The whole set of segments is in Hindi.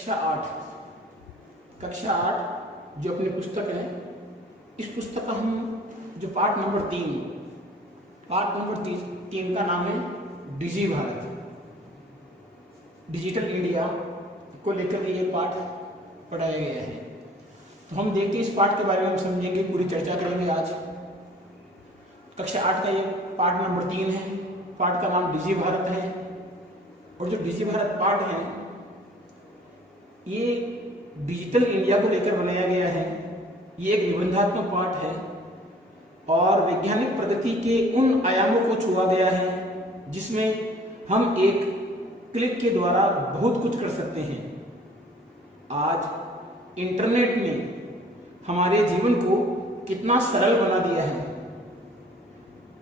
कक्षा 8 जो अपनी पुस्तक है, इस पुस्तक का हम जो पाठ नंबर 3 का नाम है डिजी भारत, डिजिटल इंडिया को लेकर ये पाठ पढ़ाया गया है। तो हम देखते हैं इस पाठ के बारे में, हम समझेंगे, पूरी चर्चा करेंगे आज। कक्षा 8 का ये पाठ नंबर 3 है। पाठ का नाम डिजी भारत है। और जो डिजी भारत पाठ है ये डिजिटल इंडिया को लेकर बनाया गया है। ये एक निबंधात्मक पाठ है और वैज्ञानिक प्रगति के उन आयामों को छुआ गया है जिसमें हम एक क्लिक के द्वारा बहुत कुछ कर सकते हैं। आज इंटरनेट ने हमारे जीवन को कितना सरल बना दिया है।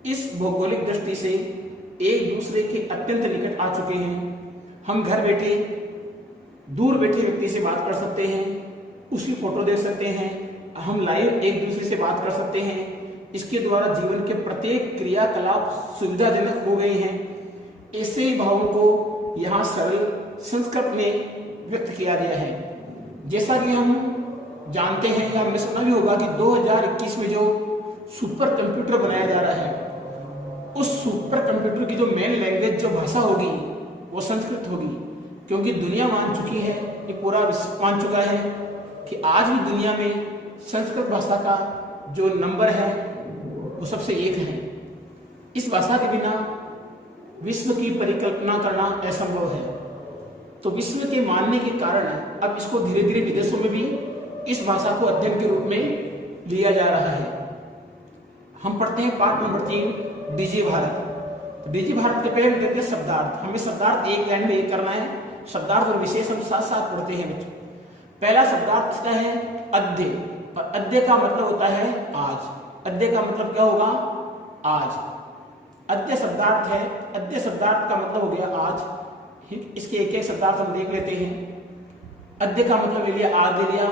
इस भौगोलिक दृष्टि से एक दूसरे के अत्यंत निकट आ चुके हैं। हम घर बैठे दूर बैठे व्यक्ति से बात कर सकते हैं, उसकी फोटो देख सकते हैं, हम लाइव एक दूसरे से बात कर सकते हैं। इसके द्वारा जीवन के प्रत्येक क्रियाकलाप सुविधाजनक हो गए हैं। ऐसे भावों को यहाँ सरल संस्कृत में व्यक्त किया गया है। जैसा कि हम जानते हैं या हमने सुना भी होगा कि 2021 में जो सुपर कंप्यूटर बनाया जा रहा है, उस सुपर कंप्यूटर की जो मेन लैंग्वेज, जो भाषा होगी, वो संस्कृत होगी। क्योंकि दुनिया मान चुकी है, ये पूरा विश्व मान चुका है कि आज भी दुनिया में संस्कृत भाषा का जो नंबर है वो सबसे एक है। इस भाषा के बिना विश्व की परिकल्पना करना असंभव है। तो विश्व के मानने के कारण अब इसको धीरे धीरे विदेशों में भी इस भाषा को अध्ययन के रूप में लिया जा रहा है। हम पढ़ते हैं पाठ नंबर 3 डिजी भारत। डिजी भारत के पहले देखते हैं शब्दार्थ। हमें शब्दार्थ एक लाइन में एक करना है। शब्दार्थ और विशेष हम साथ साथ पढ़ते हैं बच्चों। पहला शब्दार्थ का है अद्य, और अद्य का मतलब होता है आज। अद्य का मतलब क्या होगा? आज। अद्य शब्दार्थ है। अद्य शब्दार्थ का मतलब हो गया आज। इसके एक एक शब्दार्थ हम देख लेते हैं। अद्य का मतलब ले लिया, आज ले लिया।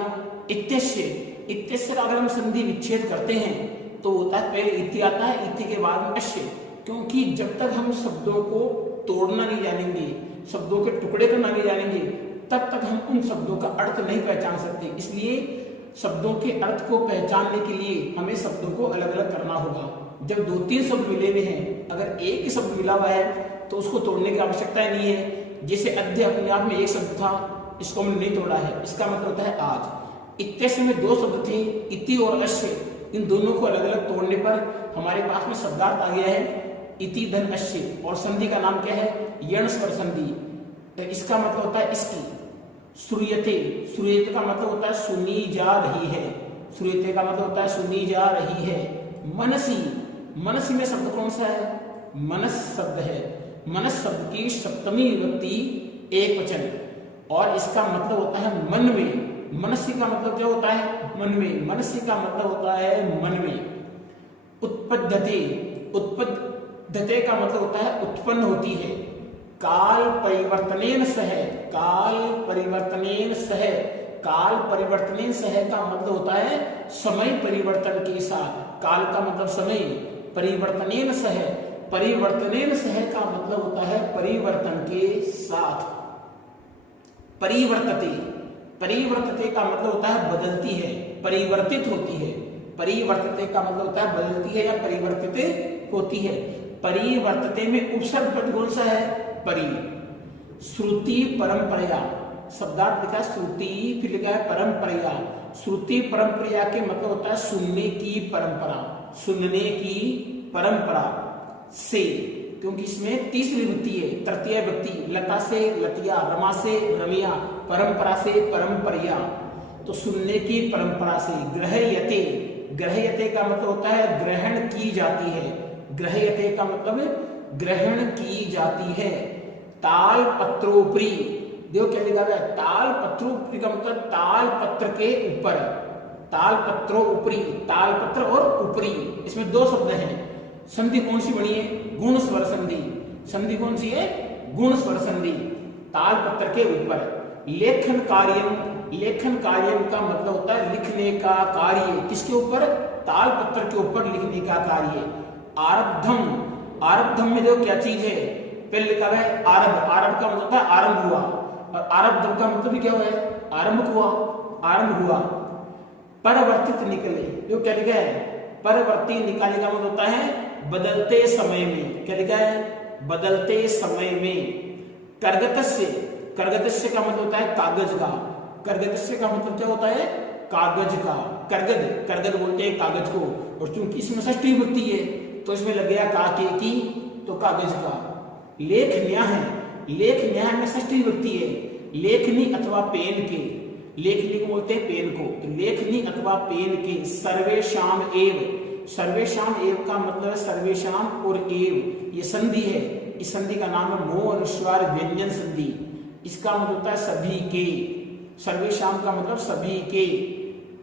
इत्यस्य, इत्यस्य का अगर हम संधि विच्छेद करते हैं तो होता है पहले इति आता है, इति के बाद में अश्य। क्योंकि जब तक हम शब्दों को तोड़ना नहीं जानेंगे, शब्दों के टुकड़े करना नहीं जानेंगे, तब तक हम उन शब्दों का अर्थ नहीं पहचान सकते। इसलिए शब्दों के अर्थ को पहचानने के लिए हमें शब्दों को अलग अलग करना होगा। जब 2-3 शब्द मिले हुए हैं, अगर एक ही शब्द मिला हुआ है तो उसको तोड़ने की आवश्यकता नहीं है। जैसे अद्य अपने आप में एक शब्द था, इसको हमने नहीं तोड़ा है, इसका मतलब होता है आज। इत्यस्य में 2 शब्द थे, इति और अश्य। इन दोनों को अलग अलग तोड़ने पर हमारे पास में शब्दार्थ आ गया है इति धन अश्य। और संधि का नाम क्या है? यण स्वर संधि। तो इसका मतलब होता है इसकी। श्रूयते, श्रूयते का मतलब होता है सुनी जा रही है। श्रूयते का मतलब होता है सुनी जा रही है। मनसी, मनसी में शब्द कौन सा है? मनस शब्द है। मनस शब्द की सप्तमी विभक्ति एक वचन, और इसका मतलब होता है मन में। मनसी का मतलब क्या होता है? मन में। मनसी का मतलब होता है मन में। उत्पद्यते, उत्पद्यते का मतलब होता है उत्पन्न होती है। काल परिवर्तनेन सह, काल परिवर्तनेन सह, काल परिवर्तनेन सह का मतलब होता है समय परिवर्तन के साथ। काल का मतलब समय, परिवर्तनेन सह, परिवर्तनेन सह का मतलब होता है परिवर्तन के साथ। परिवर्तते, परिवर्तते का मतलब होता है बदलती है, परिवर्तित होती है। परिवर्तते का मतलब होता है बदलती है या परिवर्तित होती है। परिवर्तते में उपसर्ग पद कौन सा है? परि। श्रुति परंपरा, शब्दार्थ लिखा है श्रुति, फिर लिखा है परंपरा। श्रुति परंपरा के मतलब होता है सुनने की परंपरा, सुनने की परंपरा से। क्योंकि इसमें तीसरी विभक्ति है, तृतीय विभक्ति। लता से लतिया, रमा से रमिया, परंपरा से परंपरिया। तो सुनने की परंपरा से। ग्रह्यते, ग्रह्यते का मतलब होता है ग्रहण की जाती है। ग्रह्यते का मतलब ग्रहण की जाती है। ताल पत्रोपरि, देखो क्या लिखा है? ताल पत्रोपरि का मतलब ताल पत्र के ऊपर। ताल पत्रो ऊपरी, ताल पत्र और ऊपरी, इसमें 2 शब्द हैं। संधि कौन सी बनी है? गुण स्वर संधि। संधि कौन सी है? गुण स्वर संधि। ताल पत्र के ऊपर। लेखन कार्यम, लेखन कार्यम का मतलब होता है लिखने का कार्य। किसके ऊपर? ताल पत्र के ऊपर लिखने का कार्य। आरब्धम, आरब्धम में देखो क्या चीज है? पहले लिखा है आरभ, आरभ का मतलब होता है आरंभ हुआ। और आरब्ध का मतलब भी क्या है, आरंभ हुआ, आरंभ हुआ। परिवर्तित निकले, जो क्या लिखा है, परिवर्ती निकाले का मतलब होता है बदलते समय में। क्या लिखा है, बदलते समय में। करगतस्य, करगतस्य का मतलब होता है कागज का, करगतस्य का मतलब क्या होता है, कागज का। करगद, करगद बोलते हैं कागज को, और चूंकि इसमें षष्ठी विभक्ति है तो इसमें लग गया का के की, तो कागज का। लेख न्याय है, लेख न्याय में षष्ठी विभक्ति है, लेखनी अथवा पेन के, लेखनी को बोलते हैं पेन को, तो लेखनी अथवा पेन के। सर्वेशाम एव, सर्वेशाम एव का मतलब है सर्वेशाम और एव, ये संधि है, इस संधि का नाम है मोह अनुस्वार व्यंजन संधि। इसका मतलब होता है सभी के, सर्वेशाम का मतलब सभी के।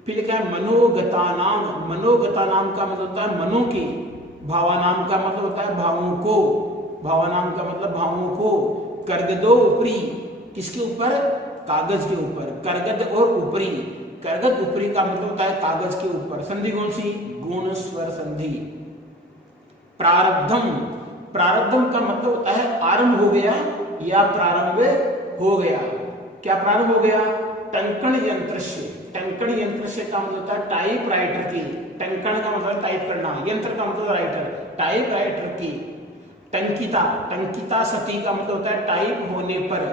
फिर क्या है, मनोगता नाम, मनोगता नाम का मतलब होता है मनो के। भावानाम का मतलब होता है भावों को, भावानाम का मतलब भावों को। करगदो ऊपरी, किसके ऊपर, कागज के ऊपर। करगद और ऊपरी, करगद ऊपरी का मतलब होता है कागज के ऊपर। संधि कौन सी, गुण स्वर संधि। प्रारब्धम, प्रारब्धम का मतलब होता है आरंभ हो गया या प्रारंभ हो गया। क्या प्रारंभ हो गया, टंकण यंत्र से, टंकण यंत्र से का मतलब होता है टाइप राइटर की, टंकण का मतलब टाइप करना, यंत्र का मतलब राइटर, टाइप राइटर की। टंकिता, टंकिता सती का मतलब होता है टाइप होने पर,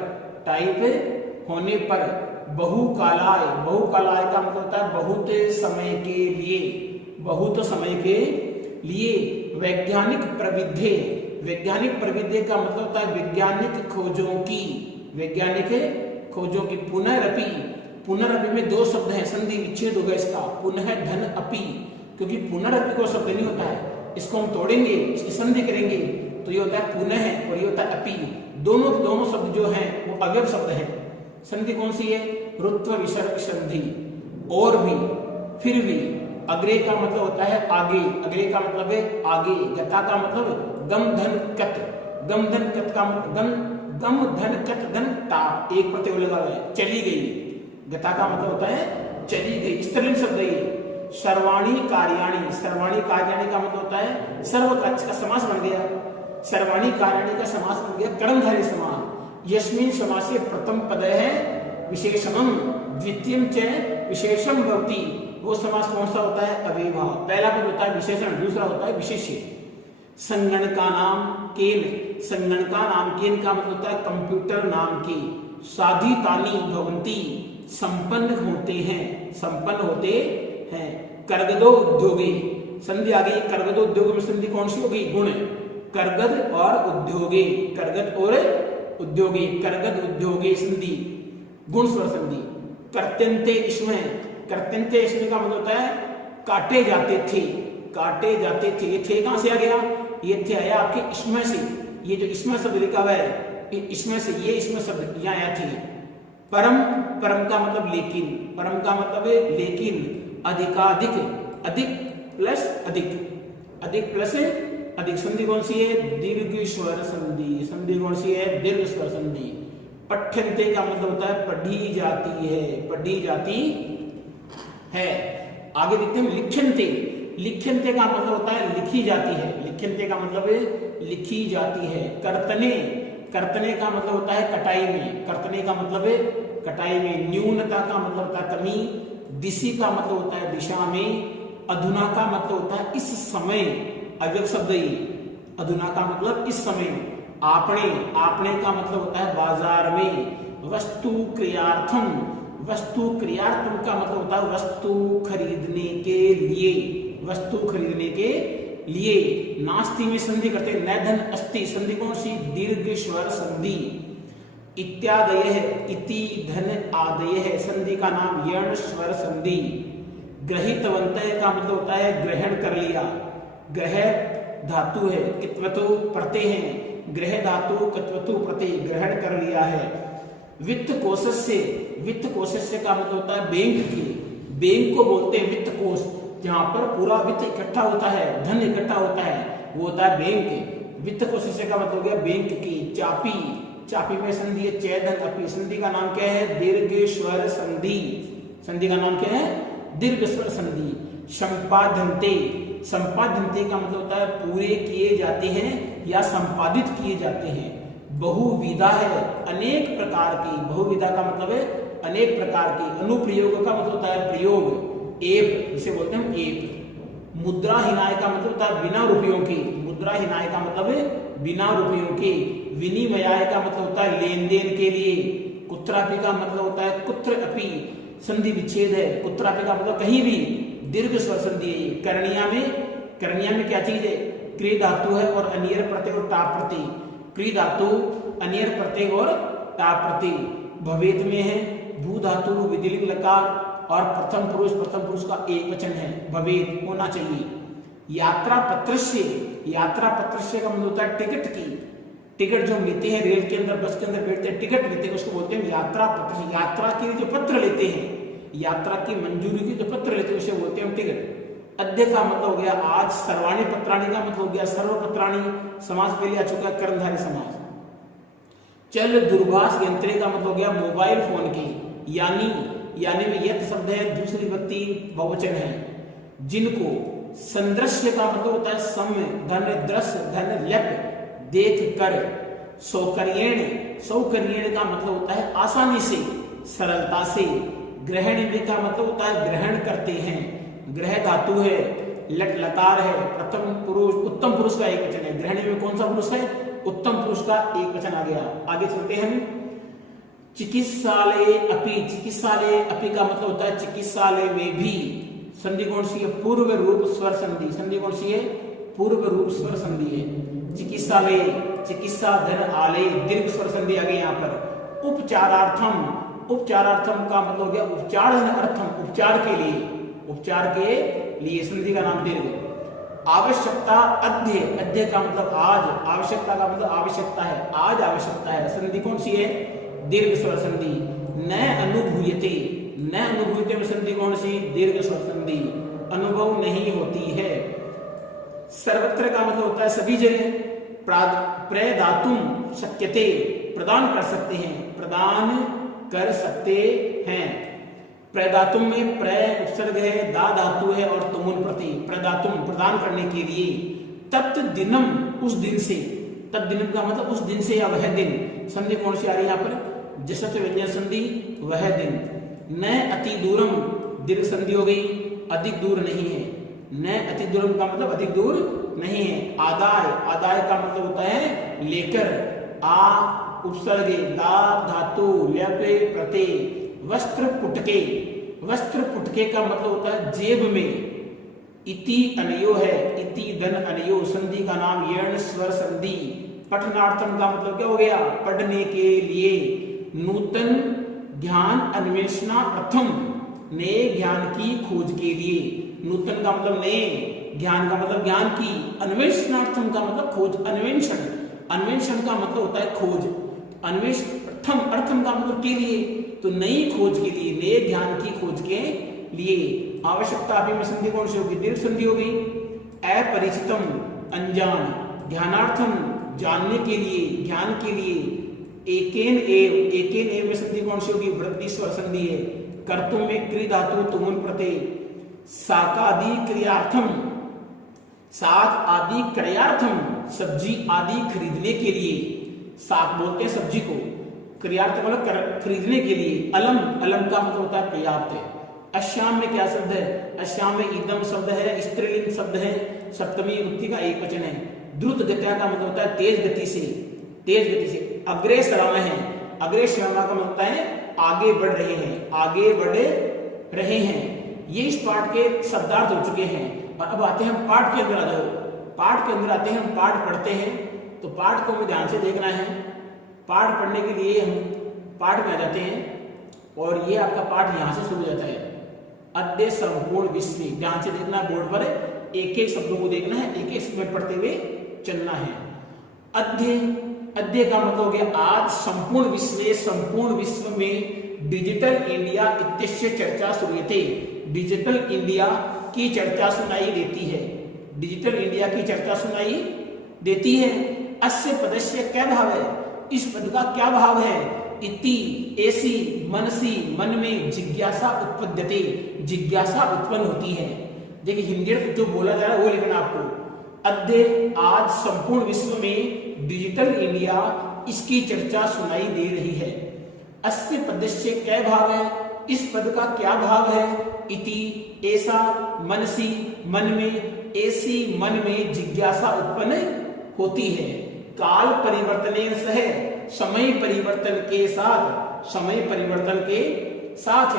टाइप होने पर। बहुकालाय, बहुकालाय का मतलब होता है बहुत समय के लिए, बहुत समय के लिए। वैज्ञानिक प्रविधि, वैज्ञानिक प्रविधि का मतलब होता है वैज्ञानिक खोजों की, वैज्ञानिक खोजों की। पुनरअपि, पुनरअपि में दो शब्द हैं, संधि विच्छेद होगा इसका, पुनः धन अपि, क्योंकि पुनरअपि को शब्द नहीं होता है, इसको हम तोड़ेंगे, इसकी संधि करेंगे तो ये होता है पुनः और ये होता है अपि। दोनों दोनों शब्द जो हैं वो अवयव शब्द है। संधि कौन सी है, रुत्व विसर्ग संधि। और भी, फिर भी। अग्रे का मतलब होता है आगे, अग्रे का मतलब है आगे। गता का मतलब गम धन कत, गम धन कत का मतलब गम धन कत धन ता, एक प्रत्यय लगा हुआ है, चली गई। गता का मतलब होता है चली गई, स्त्रीलिंग शब्द है। सर्वाणी कार्याणी, सर्वाणी कार्याणी का मतलब होता है सर्व का समास बन गया, सर्वाणी कार्याणी का समास बन गया कर्मधारय समास। यस्मिन् समासे प्रथम पद है विशेषणम, द्वितीयम च विशेषम भवति। वो समास कौन सा होता है, अव्ययभाव। पहला पद होता है विशेषण, दूसरा होता है विशेष्य। संगणका नाम केन, संगणका नाम केन का मतलब होता है कंप्यूटर नाम की। साधितानि भवन्ति, संपन्न होते हैं, संपन्न होते हैं। करगदो उद्योगे, संधि आ गई, करगदो उद्योग में संधि कौन सी होगी, गुण। करगद और उद्योगे, करगद और उद्योगे, करगद उद्योगे संधि, गुण स्वर संधि। कर्तन्ते इसमें, कर्तन्ते इसमें का मतलब होता है काटे जाते थे, काटे जाते थे। ये थे कहां से आ गया, ये थे आया आपके इसमें से, ये जो इसमें शब्द लिखा हुआ है इसमें से, ये इसमें शब्द यहाँ आया थे। परम, परम का मतलब लेकिन, परम का मतलब है लेकिन। अधिकाधिक, अधिक प्लस अधिक, अधिक प्लस अधिक। संधि कौन सी है, दीर्घ स्वर संधि, संधि कौन सी है, दीर्घ स्वर संधि। पठ्यन्ते का मतलब होता है पढ़ी जाती है, पढ़ी जाती है। आगे देखते हैं लिख्यन्ते, लिख्यन्ते का मतलब होता है लिखी जाती है, लिख्यन्ते का मतलब है लिखी जाती है। कर्तने, कर्तने का मतलब होता है कटाई में, कर्तने का मतलब है कटाई में। न्यूनता का मतलब होता है कमी। दिशि का मतलब होता है दिशा में। अधुना का मतलब होता है इस समय, अव्यय शब्द ये, अधुना का मतलब इस समय। आपने, आपने का मतलब होता है बाजार में। वस्तु क्रियार्थम, वस्तु क्रियार्थम का मतलब होता है वस्तु खरीदने के लिए, वस्तु खरीदने के लिए। नास्ति में संधि करते हैं नैधन अस्ति, संधि कौन सी, दीर्घ स्वर संधि। इत्यादय है, इति धन आदय है, संधि का नाम यण स्वर संधि। ग्रहितवंत का मतलब होता है ग्रहण कर लिया, ग्रह धातु है, कित्वतु प्रत्यय है, ग्रह धातु कत्वतु प्रत्यय, ग्रहण कर लिया है। वित्त कोश से, वित्त कोश से का मतलब होता है बैंक के, बैंक को बोलते हैं वित्त कोश, जहां पर पूरा वित्त इकट्ठा होता है, धन इकट्ठा होता है, वो होता है बैंक। वित्त कोश से का मतलब हो गया बैंक की। चापी, चापी में संधि है चैधन अपी, संधि का नाम क्या है, दीर्घ स्वर संधि, संधि का नाम क्या है, दीर्घ स्वर संधि। संपादन्ते, संपादन्ते का मतलब होता है पूरे किए जाते हैं या संपादित किए जाते हैं। बहुविधा है, अनेक प्रकार की। बहुविधा का मतलब है अनेक प्रकार की। अनुप्रयोग का मतलब होता है प्रयोग, एप जिसे बोलते हैं एप। मुद्राहीनाय का मतलब होता है बिना रुपयों की। मुद्राहीनाय का मतलब है बिना रुपयों की। विनिमयाय का मतलब होता है लेन देन के लिए। कुत्रापि का मतलब होता है कुत्र अपि, संधि विच्छेद है। कुत्रापि का मतलब कहीं भी, दीर्घ स्वर संधि है। करनिया में क्या चीज है? क्री धातु है और अनियर प्रत्यय और टाप प्रत्यय। क्री धातु, अनियर प्रत्यय और टाप प्रत्यय। भवेत में है भू धातु, विधिलिंग लकार और प्रथम पुरुष का एक वचन है। भवेत होना चाहिए। यात्रा पत्रस्य का मतलब होता है टिकट की। टिकट जो लेते हैं रेल के अंदर, बस के अंदर बैठते हैं, टिकट लेते हैं, उसको बोलते हैं यात्रा पत्र। यात्रा के लिए जो पत्र लेते हैं, यात्रा की मंजूरी की जो पत्र लेते हैं उसे बोलते हैं टिकट। अद्य का मतलब हो गया आज। सर्वाणी पत्राणी का मतलब हो गया सर्वपत्राणी। समास पहले आ चुका है कर्मधारय समास। चल दूरभाष यंत्रे का मतलब हो गया मोबाइल फोन की। यानी में यत शब्द है, दूसरी व्यक्ति बहुवचन है। जिनको संदृश्य का मतलब होता है सम्य, धन्य दृश्य, धन्य लप, देख कर। सौकर्येण का मतलब होता है आसानी से, सरलता से। ग्रहण में का मतलब होता है ग्रहण करते हैं। ग्रह धातु है, लट लकार है, प्रथम पुरुष, उत्तम पुरुष का एक वचन है। ग्रहण में कौन सा पुरुष है? उत्तम पुरुष का एक वचन आ गया। आगे चलते हैं। चिकित्सालय अपि का मतलब होता है चिकित्सालय में भी। संधि कौन सी है? पूर्व रूप स्वर संधि। संधि कौन सी है? पूर्व रूप स्वर संधि है। चिकित्सालय, चिकित्सा धन आलय, दीर्घ स्वर संधि आ गई यहाँ पर। उपचारार्थम का मतलब हो गया उपचार धन अर्थम, उपचार के लिए संधि का नाम दीर्घ। आवश्यकता अद्य का मतलब आज। आवश्यकता का मतलब आवश्यकता है, आज आवश्यकता है। संधि कौन सी है? दीर्घ स्वर संधि। न अनुभूयते में संधि कौन सी? दीर्घ स्वर संधि। अनुभव नहीं होती है। सर्वत्र का मतलब होता है सभी जगह। प्रदातुम शक्यते, प्रदान कर सकते हैं, प्रदान कर सकते हैं। प्रदातुम में प्र उपसर्ग है, दा धातु है और तुमुन प्रति। प्रदातुम प्रदान करने के लिए। तत् दिनम उस दिन से। तत् दिनम का मतलब उस दिन से या वह दिन। संधि कौन सी आ रही है यहाँ पर? जसत व्यंजन संधि, वह दिन। न अति दूरम, दीर्घ संधि हो गई, अधिक दूर नहीं है। न अति दूरम का मतलब अधिक दूर नहीं है। आदाय का मतलब होता है लेकर। आ उपसर्ग, दा धातु, ल्यपे प्रत्यय। वस्त्र पुटके का मतलब होता है जेब में। इति अनयो है, इति धन अनयो, संधि का नाम यर्ण स्वर संधि। पठनार्थम का मतलब क्या हो गया? पढ़ने के लिए। नूतन ज्ञान अन्वेषणार्थम, नए ज्ञान की खोज के लिए। नूतन का मतलब नए, ज्ञान का मतलब ज्ञान की, अन्वेषणार्थम का मतलब खोज, अन्वेषण का मतलब होता है खोज। अर्थम का मतलब के लिए, तो नई खोज के लिए, नए ज्ञान की खोज के लिए। आवश्यकता अभी में संधि कौन सी होगी? दीर्घ संधि होगी। अपरिचितम अनजान, ज्ञानार्थम जानने के लिए, ज्ञान के लिए। एकेन एव में संधि कौन सी होगी? वृद्धि स्वर संधि है। कर्तुम में क्री धातु, तुमुन प्रत्यय। साकादि क्रियार्थम, साक आदि क्रयार्थम, सब्जी आदि खरीदने के लिए। साक बोलते हैं सब्जी को, क्रियार्थ मतलब खरीदने के लिए। अलम का मतलब होता है पर्याप्त। अश्याम में क्या शब्द है? अश्याम में इदम शब्द है, स्त्रीलिंग शब्द है, सप्तमी विभक्ति का एक वचन है। द्रुत गत्या का मतलब होता है तेज गति से। अग्रे श्रम है, अग्रे श्रम का मतलब होता है आगे बढ़ रहे हैं। ये इस पाठ के शब्दार्थ हो चुके हैं। और अब आते हैं हम पाठ के अंदर आ जाओ। पाठ के अंदर आते हैं, हम पाठ पढ़ते हैं, तो पाठ को हमें ध्यान से देखना है। पाठ पढ़ने के लिए हम पाठ में आ जाते हैं और ये आपका पाठ यहां से शुरू हो जाता है। अद्य संपूर्ण विश्व, ध्यान से देखना है, बोर्ड पर एक एक शब्दों को देखना है, एक एक शब्द पढ़ते हुए चलना है। अद्य का मतलब हो गया आज। संपूर्ण विश्व में डिजिटल इंडिया इत्यस्य चर्चा शुरूयते, डिजिटल इंडिया की चर्चा सुनाई देती है। डिजिटल इंडिया की चर्चा सुनाई देती है। अस्य पदस्य क्या भाव है? इस पद का क्या भाव है? इति ऐसी, मनसी मन में, जिज्ञासा उत्पद्यते, जिज्ञासा उत्पन्न होती है। देखिए हिंदी में जो बोला जा रहा है वो लिखना आपको। अद्य आज संपूर्ण विश्व में डिजिटल इंडिया इसकी चर्चा सुनाई दे रही है। अस्य पदस्य कै भाग है, इस पद का क्या भाग है। इति ऐसा, मनसी मन में, ऐसी मन में जिज्ञासा उत्पन्न होती है। काल परिवर्तन सह, समय परिवर्तन के साथ, समय परिवर्तन के साथ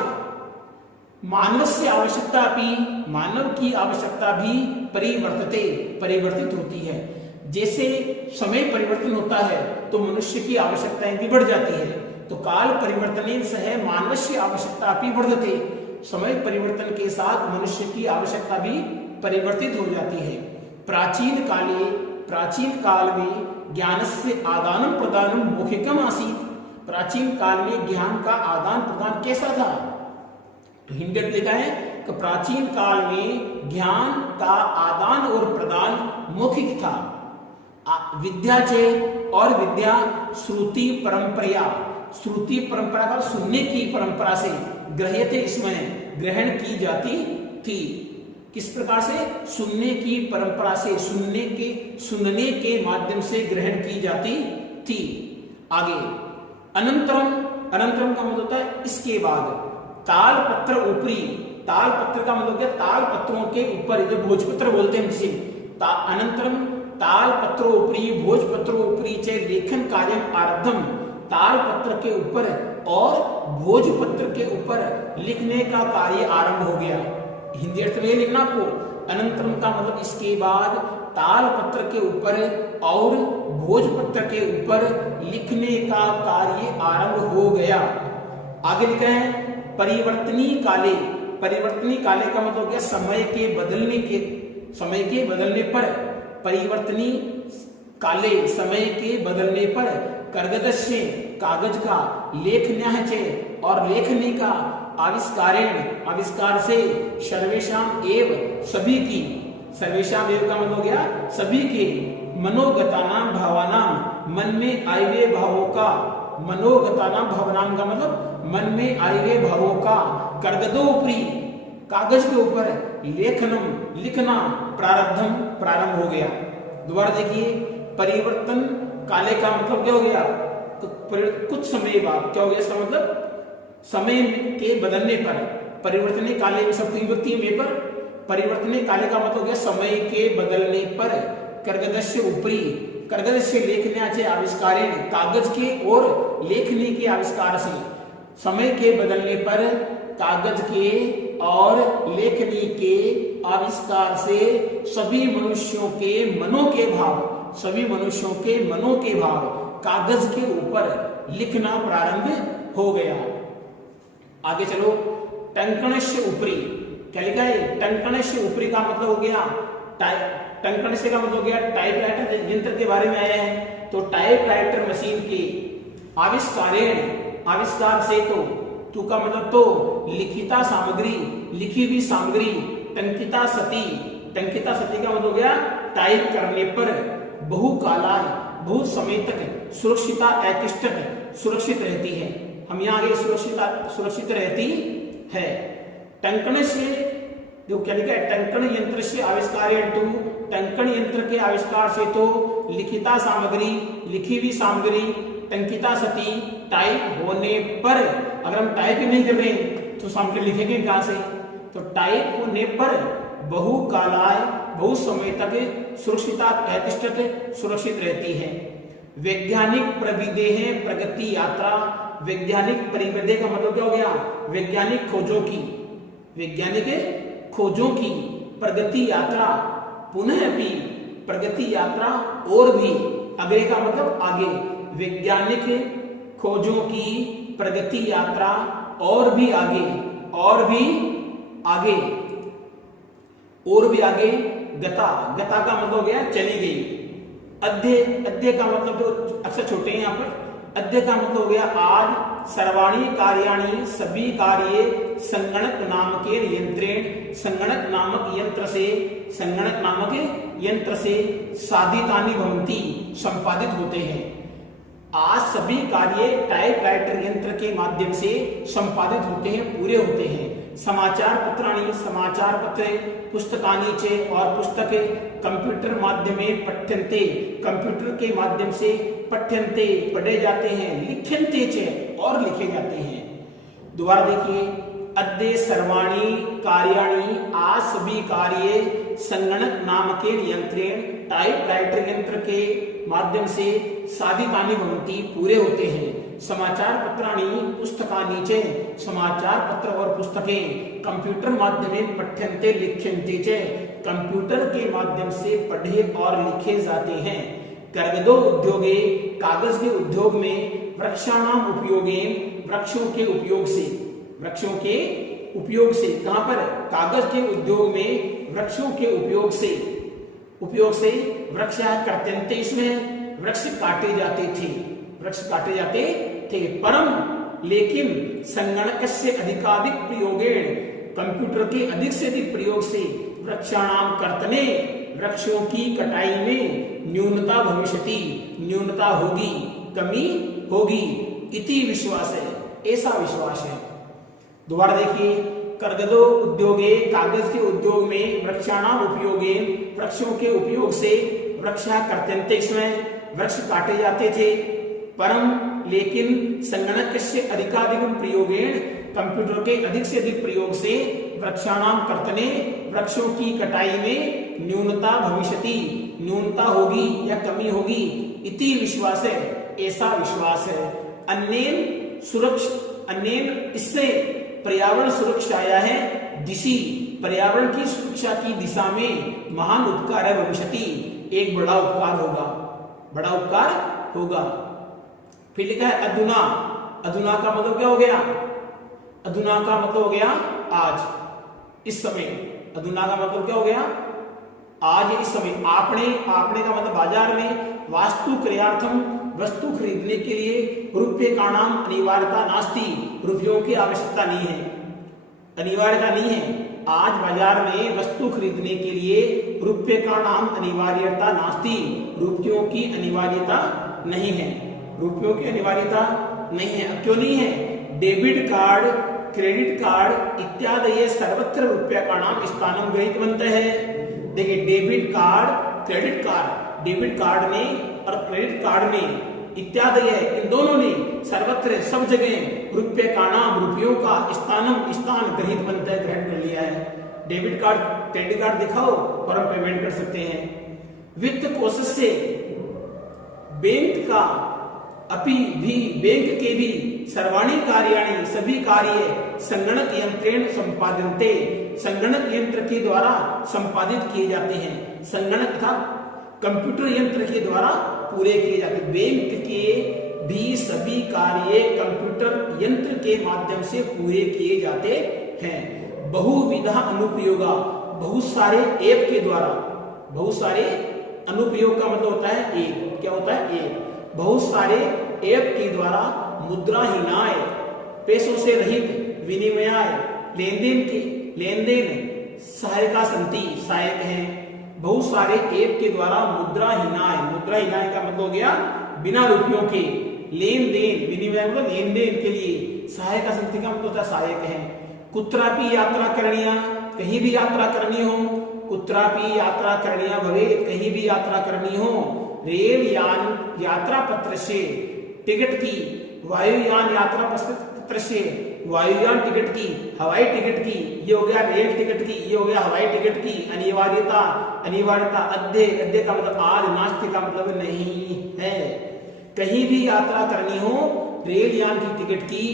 मानव से आवश्यकता भी, मानव की आवश्यकता भी परिवर्तित होती है। जैसे समय परिवर्तन होता है तो मनुष्य की आवश्यकताएं भी बढ़ जाती है। तो काल परिवर्तन सह मानवस्य आवश्यकता भी बढ़ते, समय परिवर्तन के साथ मनुष्य की आवश्यकता भी परिवर्तित हो जाती है। प्राचीन काल में ज्ञान से आदान प्रदान मौखिकम आसीत। प्राचीन काल में ज्ञान का आदान प्रदान कैसा था। तो हिंदी में लिखा है कि प्राचीन काल में ज्ञान का आदान और प्रदान मौखिक था। विद्या चे, और विद्या श्रुति परंपरा का सुनने की परंपरा से ग्रह्यते, इसमें ग्रहण की जाती थी। किस प्रकार से, सुनने की परंपरा से, सुनने के माध्यम से ग्रहण की जाती थी। आगे अनंतरम का मतलब होता है इसके बाद। ताल पत्र ऊपरी, ताल पत्र का मतलब क्या, ताल पत्रों के ऊपर, जो भोजपत्र बोलते हैं जिसे, अनंतरम ताल पत्र ऊपरी, भोजपत्र ऊपरी चे लेखन कार्य आरब्धम। ताल पत्र के ऊपर और भोजपत्र के ऊपर लिखने का कार्य आरंभ हो गया। हिंदी अर्थ में लिखना आपको। अनंतरम का मतलब इसके बाद, ताल पत्र के ऊपर और भोजपत्र के ऊपर लिखने का कार्य आरंभ हो गया। आगे लिखा है परिवर्तनी काले। परिवर्तनी काले का मतलब क्या, समय के बदलने पर, परिवर्तनी काले समय के बदलने पर, कर्गदस्य कागज का, लेखन्याय चे और लेखनी का, आविष्कार से, सर्वेशाम एव सभी की, सर्वेशाम एव का मतलब हो गया सभी के, मनोगतानाम भावनाम मन में आए हुए भावों का, मनोगतानाम भावनाम का मतलब मन में आए हुए भावों का, कर्गदोपरी कागज के ऊपर, लेखनम लिखना, प्रारंभ हो गया। दोबारा देखिए, परिवर्तन काले का मतलब क्या हो गया, तो कुछ समय बाद क्या हो गया, इसका मतलब समय के बदलने पर। परिवर्तन काले में सब विभक्ति में पर, परिवर्तन काले का मतलब क्या, समय के बदलने पर। कर्गदस्य ऊपरी, कर्गदस्य लेखन्याचे आविष्कारेण, कागज के और लेखनी के आविष्कार से, समय के बदलने पर कागज के और लेखनी के आविष्कार से सभी मनुष्यों के मनों के भाव कागज के ऊपर लिखना प्रारंभ हो गया। आगे चलो, टंकणस्य ऊपरी, क्या लिखा है, टंकणस्य ऊपरी का मतलब हो गया टंकणस्य का मतलब हो गया टाइपराइटर यंत्र के बारे में आया है। तो टाइपराइटर मशीन के आविष्कार से, तो का मतलब तो लिखिता सामग्री, लिखी हुई सामग्री, टंकिता सती का मतलब हो गया टाइप करने पर बहुकालाय, बहुत समय तक सुरक्षिता एतिष्ठत सुरक्षित रहती है। हम यहाँ आगे सुरक्षित रहती है। टंकण से जो क्या लिखा है, टंकण यंत्र से आविष्कार, टंकण यंत्र के आविष्कार से तो लिखिता सामग्री, लिखी हुई सामग्री, टंकिता सती टाइप होने पर, अगर हम टाइप ही नहीं कर रहे तो सामग्री लिखेंगे कहां से। तो टाइप होने पर बहुकालाय, बहुत समय तक सुरक्षिता एतिष्ठत सुरक्षित रहती है। वैज्ञानिक प्रविधेः प्रगति यात्रा, वैज्ञानिक परिविधि का मतलब क्या हो गया, वैज्ञानिक खोजों की प्रगति यात्रा, पुनः भी प्रगति यात्रा और भी, अगले का मतलब आगे, वैज्ञानिक खोजों की प्रगति यात्रा और भी आगे, गता का मतलब हो गया चली गई। अद्य का मतलब जो अक्षर छोटे हैं यहाँ पर, अद्य का मतलब हो गया आज। सर्वाणी कार्याणि, सभी कार्य संगणक नामक यंत्र से साधितानि भवन्ति, संपादित होते हैं। आज सभी कार्य टाइपराइटर यंत्र के माध्यम से संपादित होते हैं, पूरे होते हैं। समाचार पत्राणि, समाचार पत्र, पुस्तकानि च और पुस्तक, कंप्यूटर माध्यमे पठ्यन्ते, कंप्यूटर के माध्यम से पठ्यन्ते पढ़े जाते हैं, लिख्यन्ते च और लिखे जाते हैं। दोबारा देखिए, अद्य सर्वाणि कार्याणि, आज सभी कार्य संगणक नामके यंत्रेण, टाइपराइटर यंत्र के माध्यम से साधितानि भवन्ति पूरे होते हैं। समाचार पत्राणि पुस्तकानि च, समाचार पत्र और पुस्तकें कंप्यूटर माध्यमेन पठ्यन्ते लिख्यन्ते च, कंप्यूटर के माध्यम से पढ़े और लिखे जाते हैं। कर्गदो उद्योगे, कागज के उद्योग में, वृक्षाणाम उपयोगेन, वृक्षों के उपयोग से, वृक्षों के उपयोग से, कहां पर, कागज के उद्योग में वृक्षों के उपयोग से वृक्ष कर्तन्ते, इसमें वृक्ष काटे जाते थे, वृक्ष काटे जाते थे। परम लेकिन संगणकस्य अधिकाधिक प्रयोगेण, कंप्यूटर के अधिक से अधिक प्रयोग से, वृक्षाणाम कर्तने, वृक्षों की कटाई में न्यूनता भविष्यति, न्यूनता होगी, कमी होगी, इति विश्वास है, ऐसा विश्वास है। दोबारा देखिए, कर्गदो उद्योगे, कागज के उद्योग में, वृक्षाणाम उपयोगे, वृक्षों के उपयोग से, वृक्षा कर्तन्ते, इसमें वृक्ष काटे जाते थे। परम लेकिन संगणक से अधिकाधिक प्रयोगेण, कंप्यूटर के अधिक से अधिक प्रयोग से, वृक्षाणाम कर्तने, वृक्षों की कटाई में न्यूनता भविष्यति, न्यूनता होगी या कमी होगी, इति विश्वास है, ऐसा विश्वास है। अन्येन सुरक्षा, अन्येन इससे पर्यावरण सुरक्षाया है दिशि, पर्यावरण की सुरक्षा की दिशा में महान उपकार है भविष्यति, एक बड़ा उपकार होगा, बड़ा उपकार होगा। फिर लिखा है अधुना, अधुना का मतलब क्या हो गया, अधुना का मतलब हो गया आज, इस समय। अधुना का मतलब क्या हो गया, आज इस समय। आपने, आपने का मतलब बाजार में, वास्तु क्रियार्थम, वस्तु खरीदने के लिए, रूप्यकाणाम अनिवार्यता नास्ति, रुपयों की आवश्यकता नहीं है, अनिवार्यता नहीं है। आज बाजार में वस्तु खरीदने के लिए रूप्यकाणाम अनिवार्यता नास्ति, रुपयों की अनिवार्यता नहीं है, रुपयों की अनिवार्यता नहीं है। क्यों नहीं है, डेबिट कार्ड, क्रेडिट कार्ड इत्यादि सर्वत्र रूप्यकाणाम स्थानम गृहीतवन्तः है। देखिए, debit card, credit card, debit card में और क्रेडिट कार्ड में इत्यादि है, इन दोनों ने सर्वत्र, सब जगह रूप्यकाणाम, रुपयों का स्थान गृहीतवन्तः, ग्रहण कर लिया है। डेबिट कार्ड, क्रेडिट कार्ड दिखाओ और हम पेमेंट कर सकते हैं। वित्त कोष से, बैंक का अपि भी, बैंक के भी, सर्वाणि कार्याणि, सभी कार्य संगणक यंत्रेण संपाद्यन्ते, संगणक यंत्र के द्वारा संपादित किए जाते हैं। संगणक था कंप्यूटर यंत्र के द्वारा पूरे किए जाते। बैंक के भी सभी कार्य कंप्यूटर यंत्र के माध्यम से पूरे किए जाते हैं। बहुविधा अनुप्रयोगा, बहुत सारे ऐप के द्वारा, बहुत सारे अनुप्रयोग का मतलब होता है एक, क्या होता है, एक। बहुत सारे ऐप के द्वारा मुद्राहीनाय, पैसों से रहित विनिमय, लेन देन सहायता संति, सहायक है। बहुत सारे ऐप के द्वारा मुद्राहीनाय, मुद्राहीनाय का मतलब हो गया बिना रुपयों के, लेन देन, विनिमय मतलब लेन देन के लिए, सहायता संति का मतलब होता है सहायक है। कुत्रापि यात्रा करणीया, कहीं भी यात्रा करनी हो, कुत्रापि यात्रा करणीया भवेत्, कहीं भी यात्रा करनी हो। रेल यान यात्रा पत्र से, टिकट की, वायुयान यात्रा पत्र से, वायुयान टिकट की, हवाई टिकट की, ये हो गया रेल टिकट की, ये हो गया हवाई टिकट की। अनिवार्यता, अनिवार्यता अद्य, अद्य का मतलब आज, नास्ति का मतलब नहीं है। कहीं भी यात्रा करनी हो, रेल यान की टिकट की,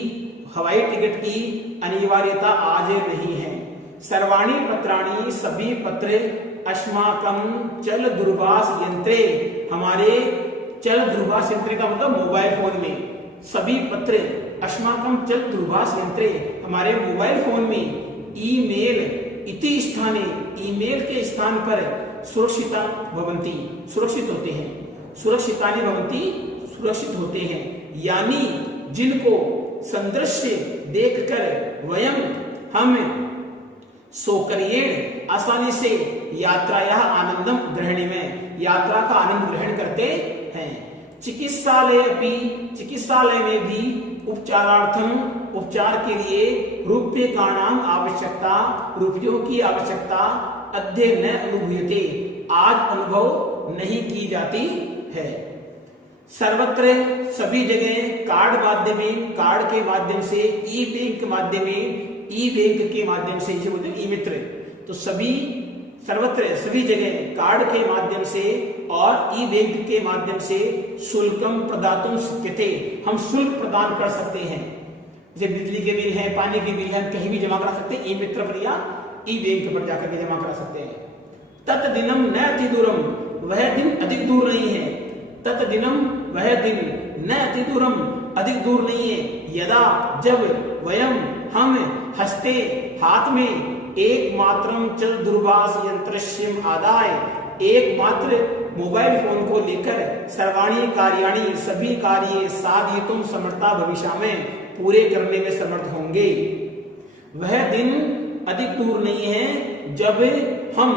हवाई टिकट की अनिवार्यता आज नहीं है। सर्वाणि पत्राणि, सभी पत्र, अस्माकं चल दूरभाष यंत्रे, हमारे चल दूरभाष यंत्र का मतलब मोबाइल फोन में, सभी पत्र, अस्माकं चल दूरभाष यंत्रे, हमारे मोबाइल फोन में, ईमेल इति स्थाने, ईमेल के स्थान पर, सुरक्षिता भवन्ति, सुरक्षित होते हैं, सुरक्षितानि भवन्ति, सुरक्षित होते हैं। यानी जिनको संदृश्य देखकर वयम, हम सौकर्येण, आसानी से, यात्राया आनंदम ग्रहणीय, यात्रा का आनंद ग्रहण करते हैं। चिकित्सालय भी, चिकित्सालय में भी उपचारार्थम, उपचार के लिए, रूप्यकाणाम आवश्यकता, रुपयों की आवश्यकता, अद्य न अनुभूयते, आज अनुभव नहीं की जाती है। सर्वत्र सभी जगह कार्ड के माध्यम से, ई बैंक के माध्यम से, इसे बोलते हैं ई मित्र। तो सभी सर्वत्र सभी जगह कार्ड के माध्यम से और ई बैंक के माध्यम से शुल्कम प्रदातुम शक्यते, हम शुल्क प्रदान कर सकते हैं। जैसे बिजली के बिल है, पानी के बिल है, कहीं भी जमा करा सकते हैं, ई मित्र पर या ई बैंक पर जाकर के जमा करा सकते हैं। तत् दिनम न अतिदूरम, वह दिन अधिक दूर नहीं है। तत् दिनम, वह दिन, न अतिदूरम, अधिक दूर नहीं है। यदा, जब, वयम, हम, हस्ते, हाथ में, एकमात्रम चल दूरभाष यंत्रस्यम आदाय, एकमात्र मोबाइल फोन को लेकर सर्वाणी कार्याणी, सभी कार्य साधितुम समर्था भविष्य में, पूरे करने में समर्थ होंगे। वह दिन अधिक दूर नहीं है जब हम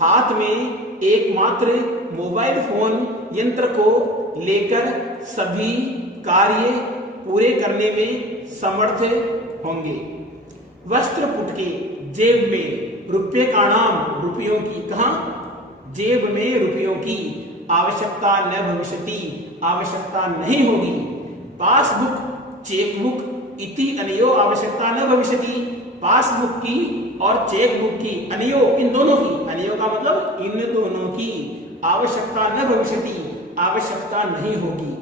हाथ में एकमात्र मोबाइल फोन यंत्र को लेकर सभी कार्य पूरे करने में समर्थ होंगे। वस्त्र पुटके, जेब में, रुपये का नाम, रुपयों की, कहा, जेब में रुपयों की, आवश्यकता न भविष्यति, आवश्यकता नहीं होगी। पासबुक, चेकबुक, इति अनयो आवश्यकता न भविष्यति, पासबुक की और चेकबुक की, अनयो, इन दोनों की, अनयो का मतलब इन दोनों की, आवश्यकता न भविष्यति, आवश्यकता नहीं होगी।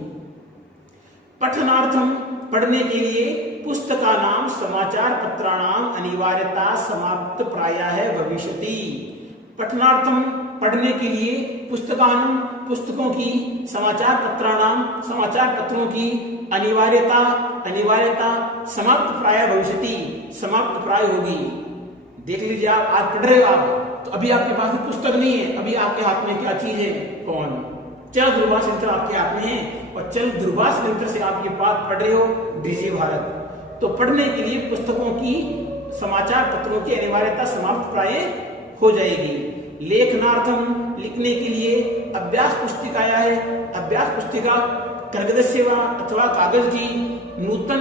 पठनार्थम, पढ़ने के लिए, पुस्तका नाम समाचार पत्राणाम अनिवार्यता समाप्त प्रायः भविष्यति। पठनार्थम, पढ़ने के लिए, पुस्तकान, पुस्तकों की, समाचार पत्राणाम, समाचार पत्रों की, अनिवार्यता, अनिवार्यता, समाप्त प्रायः भविष्यति, समाप्त प्राय होगी। देख लीजिए, आप आज पढ़ रहे हो आप, तो अभी आपके पास पुस्तक नहीं है, अभी आपके हाथ में क्या चीज है, फोन। चल दूरभाष यंत्र आपके हाथ में है और चल दूरभाष यंत्र से आप ये बात पढ़ रहे हो, डीजी भारत। तो पढ़ने के लिए पुस्तकों की, समाचार पत्रों की अनिवार्यता समाप्त प्राय हो जाएगी। लेखनार्थम, लिखने के लिए, अभ्यास पुस्तिकाया है, अभ्यास पुस्तिका, कागज सेवा अथवा कागज की, नूतन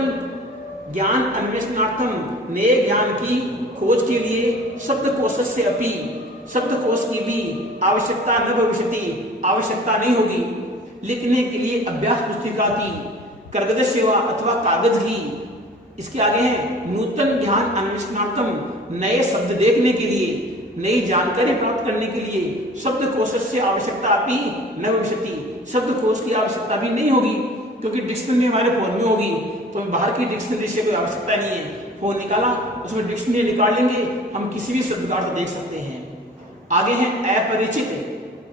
ज्ञान अन्वेषणार्थम, नए ज्ञान की खोज के लिए, शब्दकोश से अपि, शब्दकोश की भी, आवश्यकता न भविष्यति, आवश्यकता नहीं होगी। लिखने के लिए अभ्यास पुस्तिका की, कागज सेवा अथवा कागज की, इसके आगे है नूतन ज्ञान अन्वेषणार्थम, नए शब्द देखने के लिए, नई जानकारी प्राप्त करने के लिए, शब्दकोश से आवश्यकता अपि न भविष्यति, शब्दकोश की आवश्यकता भी नहीं होगी, क्योंकि डिक्शनरी हमारे फोन में होगी, तो बाहर की डिक्शनरी से कोई आवश्यकता नहीं है। फोन निकाला, उसमें डिक्शनरी निकाल लेंगे, हम किसी भी शब्द का अर्थ देख सकते हैं। आगे है अपरिचित,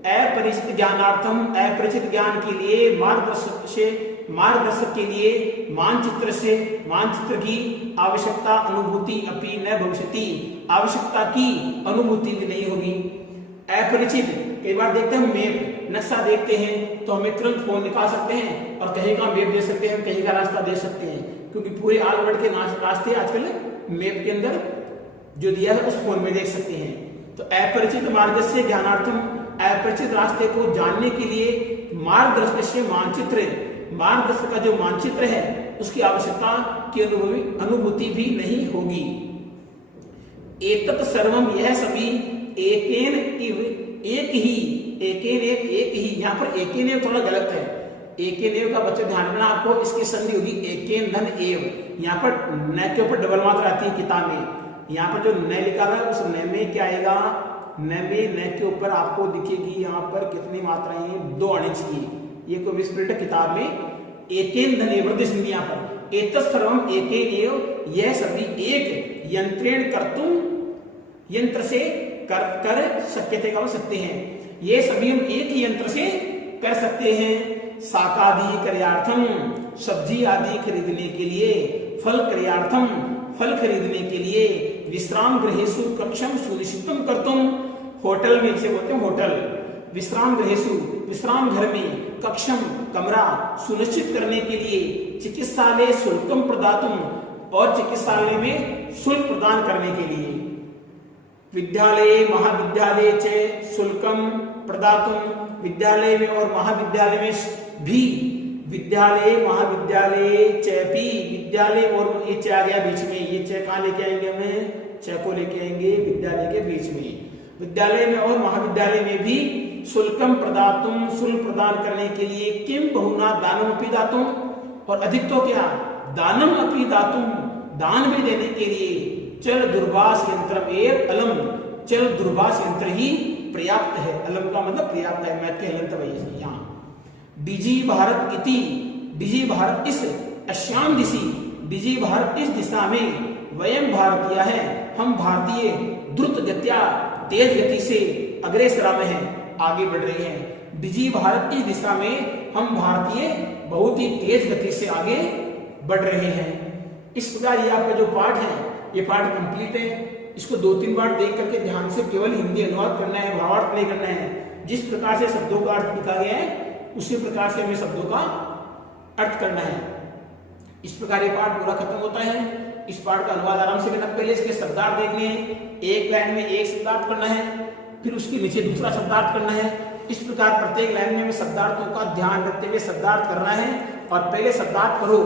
अपरिचित ज्ञानार्थम, अपरिचित ज्ञान के लिए, मार्गदर्शक के लिए, मानचित्र से, मानचित्र की, आवश्यकता अनुभूति अपि न भविष्यति, आवश्यकता की अनुभूति भी नहीं होगी। अपरिचित, कई बार देखते हैं मैप, नक्शा देखते हैं तो हमें तुरंत फोन निकाल सकते हैं और कहीं का मैप दे सकते हैं, कहीं का रास्ता दे सकते हैं, क्योंकि पूरे ऑल वर्ल्ड के रास्ते आजकल मैप के अंदर जो दिया है उस फोन में देख सकते हैं। तो अपरिचित मार्ग से ज्ञानार्थम, अपरिचित रास्ते को जानने के लिए, मार्गदर्शक से मानचित्र, मार्गदर्शक का जो मानचित्र है उसकी आवश्यकता की अनुभूति भी नहीं होगी। एतत् सर्वम, यह सभी, एकेन इव, एक ही, एकेन एक ही, यहाँ पर एकेन एव थोड़ा गलत है, एकेन एव का बच्चे ध्यान रखना, आपको इसकी संधि होगी एकेन धन एव, यहाँ पर न के ऊपर डबल मात्रा आती है किताब में, यहाँ पर जो न लिखा है उस न में क्या आएगा, न में न के ऊपर आपको दिखेगी यहाँ पर कितनी मात्राएं हैं, 2 आनी चाहिए, ये कोई मिसप्रिंट किताब में, एकेन धन एव संधि यहाँ पर, एतत् सर्वम एकेन एव, यह सभी एक, यंत्रेण कर्तुम, यंत्र से कर सकते कर सकते हैं, ये सभी हम एक ही यंत्र से कर सकते हैं। शाकादि क्रयार्थम, सब्जी आदि खरीदने के लिए, फल क्रयार्थम, फल खरीदने के लिए, विश्राम गृहेषु कक्षम सुनिश्चितम कर्तुम, होटल में इसे बोलते हैं होटल, विश्राम गृहेषु, विश्राम घर में, कक्षम कमरा, सुनिश्चित करने के लिए, चिकित्सालय शुल्कम प्रदातुम, और चिकित्सालय में शुल्क प्रदान करने के लिए, विद्यालय महाविद्यालय च शुल्कम प्रदातुम, विद्यालय में और महाविद्यालय में भी, विद्यालय महाविद्यालय चैपी, विद्यालय और ये च आ गया बीच में, ये च कहाँ लेके आएंगे, हमें च को लेके आएंगे विद्यालय के बीच में, विद्यालय में और महाविद्यालय में भी शुल्कम प्रदातुम, शुल्क प्रदान करने के लिए, किम बहुना दानम अपि दातुम, और अधिक तो क्या, दानम अपि दातुम, दान भी देने के लिए, चल दुर्वास यंत्रम एव अलम, चल दुर्वास यंत्र ही पर्याप्त है। अलम का मतलब पर्याप्त है, मैथ के हलंत वही यहाँ। डिजी भारत इति, डिजी भारत इस, अश्याम दिशि, डिजी भारत इस दिशा में, वयम भारतीय है, हम भारतीय, द्रुत गत्या, तेज गति से, अग्रेसरा में है, आगे बढ़ रहे हैं। डिजी भारत इस दिशा में, हम भारतीय बहुत ही तेज गति से आगे बढ़ रहे हैं। इस प्रकार ये आपका जो पाठ है, ये पाठ कंप्लीट है। इसको 2-3 बार देख करके ध्यान से केवल हिंदी अनुवाद करना है, भावार्थ नहीं करना है। जिस प्रकार से शब्दों का अर्थ लिखा गया है उसी प्रकार से हमें शब्दों का अर्थ करना है। इस प्रकार ये पाठ पूरा खत्म होता है। इस पाठ का अनुवाद आराम से करना। पहले इसके शब्दार्थ देखने हैं, एक लाइन में एक शब्दार्थ करना है, फिर उसके नीचे दूसरा शब्दार्थ करना है। इस प्रकार प्रत्येक लाइन में हमें शब्दार्थों का ध्यान रखते हुए शब्दार्थ करना है। और पहले शब्दार्थ करो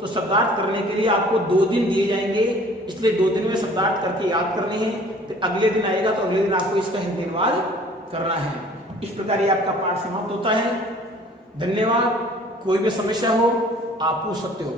तो शब्दार्थ करने के लिए आपको 2 दिन दिए जाएंगे, इसलिए 2 दिन में शब्दार्थ करके याद करने हैं। फिर अगले दिन आएगा तो अगले दिन आपको इसका हिंदी अनुवाद करना है। इस प्रकार ये आपका पाठ समाप्त होता है। धन्यवाद। कोई भी समस्या हो आप पूछ सकते हो।